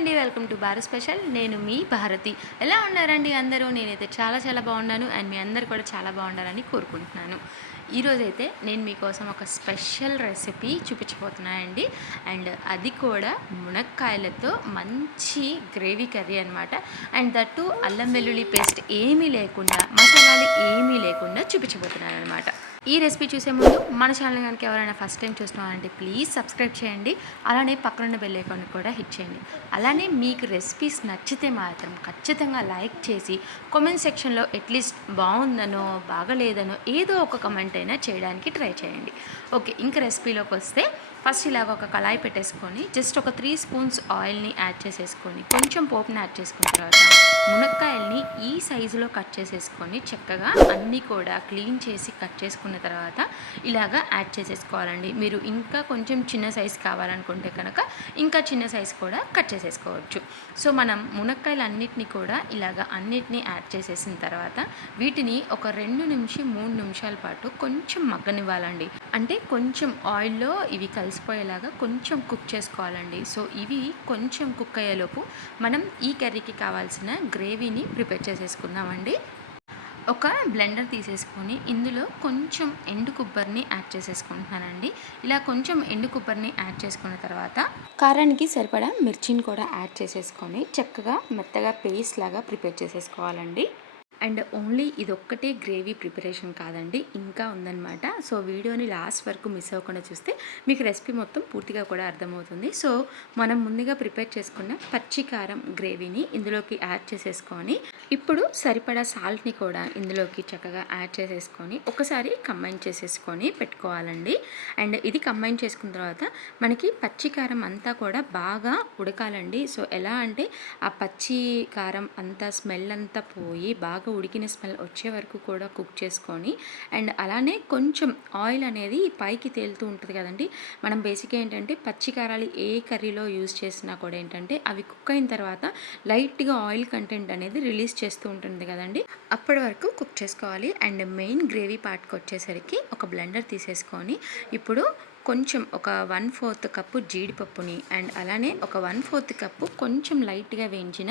అండి welcome to Bharat special. నేను మీ భారతి. ఎలా ఉన్నారండి అందరూ? నేనైతే చాలా చాలా బాగున్నాను అండ్ మీ అందరు కూడా చాలా బాగుండాలని కోరుకుంటున్నాను. ఈరోజైతే నేను మీకోసం ఒక స్పెషల్ రెసిపీ చూపించబోతున్నానండి. అండ్ అది కూడా మునక్కాయలతో మంచి గ్రేవీ కర్రీ అనమాట అండ్ దట్టు అల్లం వెల్లుల్లి పేస్ట్ ఏమీ లేకుండా మసాలాలు ఏమీ లేకుండా చూపించబోతున్నాను అనమాట ఈ రెసిపీ చూసే ముందు మన ఛానల్ కనుక ఎవరైనా ఫస్ట్ టైం చూస్తున్నారంటే ప్లీజ్ సబ్స్క్రైబ్ చేయండి. అలానే పక్కనున్న బెల్ ఐకాన్ కూడా హిట్ చేయండి. అలానే మీకు రెసిపీస్ నచ్చితే మాత్రం ఖచ్చితంగా లైక్ చేసి కామెంట్ సెక్షన్లో అట్లీస్ట్ బాగుందనో బాగలేదనో ఏదో ఒక కమెంట్ అయినా చేయడానికి ట్రై చేయండి. ఓకే ఇంక రెసిపీలోకి వస్తే ఫస్ట్ ఇలాగ ఒక కళాయి పెట్టేసుకొని జస్ట్ ఒక త్రీ స్పూన్స్ ఆయిల్ని యాడ్ చేసేసుకొని కొంచెం పోపుని యాడ్ చేసుకున్న తర్వాత మునక్కాయల్ని ఈ సైజులో కట్ చేసేసుకొని చక్కగా అన్నీ కూడా క్లీన్ చేసి కట్ చేసుకున్న తర్వాత ఇలాగా యాడ్ చేసేసుకోవాలండి. మీరు ఇంకా కొంచెం చిన్న సైజ్ కావాలనుకుంటే కనుక ఇంకా చిన్న సైజు కూడా కట్ చేసేసుకోవచ్చు. సో మనం మునక్కాయలు అన్నిటిని కూడా ఇలాగ అన్నిటినీ యాడ్ చేసేసిన తర్వాత వీటిని ఒక రెండు నిమిషం మూడు నిమిషాల పాటు కొంచెం మగ్గనివ్వాలండి. అంటే కొంచెం ఆయిల్లో ఇవి కలిసి కలిసిపోయేలాగా కొంచెం కుక్ చేసుకోవాలండి. సో ఇవి కొంచెం కుక్ అయ్యేలోపు మనం ఈ కర్రీకి కావాల్సిన గ్రేవీని ప్రిపేర్ చేసేసుకుందామండి. ఒక బ్లెండర్ తీసేసుకొని ఇందులో కొంచెం ఎండు కొబ్బరిని యాడ్ చేసేసుకుంటున్నానండి. ఇలా కొంచెం ఎండు కొబ్బరిని యాడ్ చేసుకున్న తర్వాత కారానికి సరిపడా మిర్చిని కూడా యాడ్ చేసేసుకొని చక్కగా మెత్తగా పేస్ట్ లాగా ప్రిపేర్ చేసేసుకోవాలండి. అండ్ ఓన్లీ ఇదొక్కటే గ్రేవీ ప్రిపరేషన్ కాదండి ఇంకా ఉందన్నమాట. సో వీడియోని లాస్ట్ వరకు మిస్ అవ్వకుండా చూస్తే మీకు రెసిపీ మొత్తం పూర్తిగా కూడా అర్థమవుతుంది. సో మనం ముందుగా ప్రిపేర్ చేసుకున్న పచ్చి కారం గ్రేవీని ఇందులోకి యాడ్ చేసేసుకొని ఇప్పుడు సరిపడా సాల్ట్ని కూడా ఇందులోకి చక్కగా యాడ్ చేసేసుకొని ఒకసారి కంబైన్ చేసేసుకొని పెట్టుకోవాలండి. అండ్ ఇది కంబైన్ చేసుకున్న తర్వాత మనకి పచ్చి కారం అంతా కూడా బాగా ఉడకాలండి. సో ఎలా అంటే ఆ పచ్చి కారం అంతా స్మెల్ అంతా పోయి బాగా ఉడికిన స్మెల్ వచ్చే వరకు కూడా కుక్ చేసుకొని అండ్ అలానే కొంచెం ఆయిల్ అనేది పైకి తేలుతూ ఉంటుంది కదండి. మనం బేసిక్గా ఏంటంటే పచ్చి కారాలు ఏ కర్రీలో యూజ్ చేసినా కూడా ఏంటంటే అవి కుక్ అయిన తర్వాత లైట్గా ఆయిల్ కంటెంట్ అనేది రిలీజ్ చేస్తూ ఉంటుంది కదండి. అప్పటి వరకు కుక్ చేసుకోవాలి. అండ్ మెయిన్ గ్రేవీ పార్ట్కి వచ్చేసరికి ఒక బ్లెండర్ తీసేసుకొని ఇప్పుడు కొంచెం ఒక వన్ ఫోర్త్ కప్పు జీడిపప్పుని అండ్ అలానే ఒక వన్ ఫోర్త్ కప్పు కొంచెం లైట్గా వేయించిన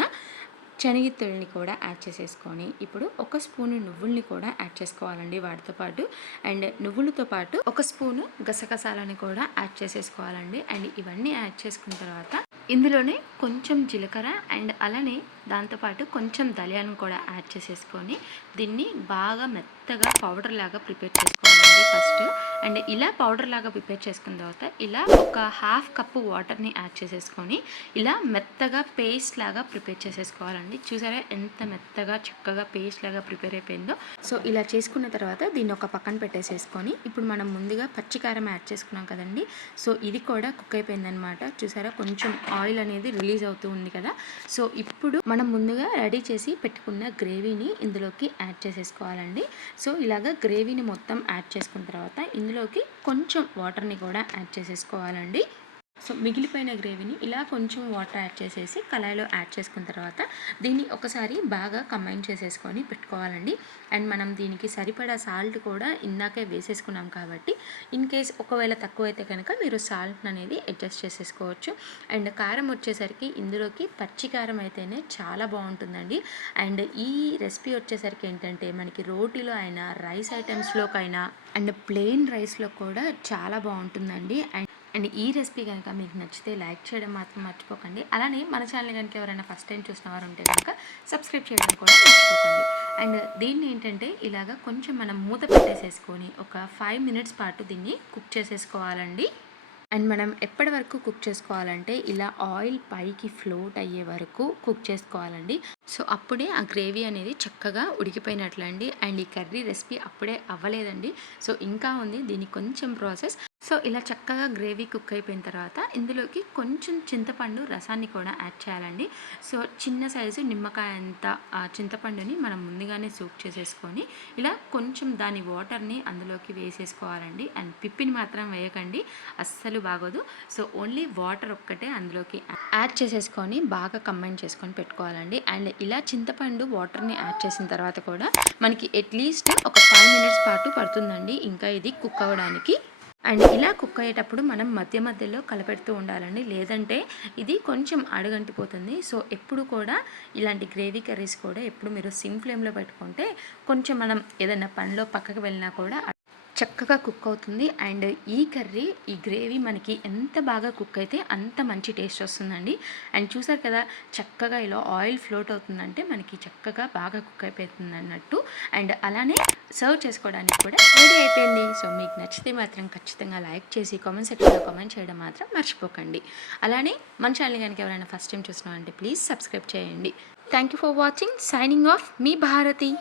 శనగిత్తుల్ని కూడా యాడ్ చేసేసుకొని ఇప్పుడు ఒక స్పూను నువ్వుల్ని కూడా యాడ్ చేసుకోవాలండి వాటితో పాటు. అండ్ నువ్వులతో పాటు ఒక స్పూను గసగసాలని కూడా యాడ్ చేసేసుకోవాలండి. అండ్ ఇవన్నీ యాడ్ చేసుకున్న తర్వాత ఇందులోనే కొంచెం జీలకర్ర అండ్ అలానే దాంతోపాటు కొంచెం ధనియాలను కూడా యాడ్ చేసేసుకొని దీన్ని బాగా మెత్తగా పౌడర్ లాగా ప్రిపేర్ చేసుకోవాలి. చేసుకోవాలి ఫస్ట్. అండ్ ఇలా పౌడర్ లాగా ప్రిపేర్ చేసుకున్న తర్వాత ఇలా ఒక హాఫ్ కప్పు వాటర్ని యాడ్ చేసేసుకొని ఇలా మెత్తగా పేస్ట్ లాగా ప్రిపేర్ చేసేసుకోవాలండి. చూసారా ఎంత మెత్తగా చక్కగా పేస్ట్ లాగా ప్రిపేర్ అయిపోయిందో. సో ఇలా చేసుకున్న తర్వాత దీన్ని ఒక పక్కన పెట్టేసేసుకొని ఇప్పుడు మనం ముందుగా పచ్చికారం యాడ్ చేసుకున్నాం కదండి. సో ఇది కూడా కుక్ అయిపోయిందనమాట. చూసారా కొంచెం ఆయిల్ అనేది రిలీజ్ అవుతూ ఉంది కదా. సో ఇప్పుడు మనం ముందుగా రెడీ చేసి పెట్టుకున్న గ్రేవీని ఇందులోకి యాడ్ చేసేసుకోవాలండి. సో ఇలాగ గ్రేవీని మొత్తం యాడ్ చేసుకున్న తర్వాత ఇందులోకి కొంచెం వాటర్ని కూడా యాడ్ చేసేసుకోవాలండి. సో మిగిలిపోయిన గ్రేవీని ఇలా కొంచెం వాటర్ యాడ్ చేసేసి కళాయిలో యాడ్ చేసుకున్న తర్వాత దీన్ని ఒకసారి బాగా కంబైన్ చేసేసుకొని పెట్టుకోవాలండి. అండ్ మనం దీనికి సరిపడా సాల్ట్ కూడా ఇందాకే వేసేసుకున్నాం కాబట్టి ఇన్ కేస్ ఒకవేళ తక్కువైతే కనుక మీరు సాల్ట్ అనేది అడ్జస్ట్ చేసేసుకోవచ్చు. అండ్ కారం వచ్చేసరికి ఇందులోకి పచ్చి కారం అయితేనే చాలా బాగుంటుందండి. అండ్ ఈ రెసిపీ వచ్చేసరికి ఏంటంటే మనకి రోటీలో అయినా రైస్ ఐటమ్స్లోకైనా అండ్ ప్లెయిన్ రైస్లో కూడా చాలా బాగుంటుందండి. అండ్ అండ్ ఈ రెసిపీ కనుక మీకు నచ్చితే లైక్ చేయడం మాత్రం మర్చిపోకండి. అలానే మన ఛానల్ కనుక ఎవరైనా ఫస్ట్ టైం చూసిన వారు ఉంటే కనుక సబ్స్క్రైబ్ చేయడం కూడా మర్చిపోకండి. అండ్ దీన్ని ఏంటంటే ఇలాగ కొంచెం మనం మూత పెట్టేసేసుకొని ఒక ఫైవ్ మినిట్స్ పాటు దీన్ని కుక్ చేసేసుకోవాలండి. అండ్ మనం ఎప్పటి వరకు కుక్ చేసుకోవాలంటే ఇలా ఆయిల్ పైకి ఫ్లోట్ అయ్యే వరకు కుక్ చేసుకోవాలండి. సో అప్పుడే ఆ గ్రేవీ అనేది చక్కగా ఉడికిపోయినట్లండి. అండ్ ఈ కర్రీ రెసిపీ అప్పుడే అవ్వలేదండి. సో ఇంకా ఉంది దీనికి కొంచెం ప్రాసెస్. సో ఇలా చక్కగా గ్రేవీ కుక్ అయిపోయిన తర్వాత ఇందులోకి కొంచెం చింతపండు రసాన్ని కూడా యాడ్ చేయాలండి. సో చిన్న సైజు నిమ్మకాయ అంత చింతపండుని మనం ముందుగానే సూక్ చేసేసుకొని ఇలా కొంచెం దాని వాటర్ని అందులోకి వేసేసుకోవాలండి. అండ్ పిప్పిని మాత్రం వేయకండి అస్సలు బాగోదు. సో ఓన్లీ వాటర్ ఒక్కటే అందులోకి యాడ్ చేసేసుకొని బాగా కంబైన్ చేసుకొని పెట్టుకోవాలండి. అండ్ ఇలా చింతపండు వాటర్ని యాడ్ చేసిన తర్వాత కూడా మనకి అట్లీస్ట్ ఒక ఫైవ్ మినిట్స్ పాటు పడుతుందండి. ఇంకా ఇది కుక్ అవ్వడానికి అండ్ ఇలా కుక్ అయ్యేటప్పుడు మనం మధ్య మధ్యలో కలపెడుతూ ఉండాలండి. లేదంటే ఇది కొంచెం అడుగంటిపోతుంది. సో ఎప్పుడు కూడా ఇలాంటి గ్రేవీ కర్రీస్ కూడా ఎప్పుడు మీరు సిమ్ ఫ్లేమ్లో పెట్టుకుంటే కొంచెం మనం ఏదైనా పనిలో పక్కకు వెళ్ళినా కూడా చక్కగా కుక్ అవుతుంది. అండ్ ఈ కర్రీ ఈ గ్రేవీ మనకి ఎంత బాగా కుక్ అయితే అంత మంచి టేస్ట్ వస్తుందండి. అండ్ చూసారు కదా చక్కగా ఇలా ఆయిల్ ఫ్లోట్ అవుతుందంటే మనకి చక్కగా బాగా కుక్ అయిపోతుంది అన్నట్టు. అండ్ అలానే సర్వ్ చేసుకోవడానికి కూడా రెడీ అయిపోయింది. సో మీకు నచ్చితే మాత్రం ఖచ్చితంగా లైక్ చేసి కామెంట్ సెక్షన్లో కామెంట్ చేయడం మాత్రం మర్చిపోకండి. అలానే మన ఛానల్ కనుక ఎవరైనా ఫస్ట్ టైం చూస్తున్నారంటే ప్లీజ్ సబ్స్క్రైబ్ చేయండి. Thank you for watching. Signing off me Bharati.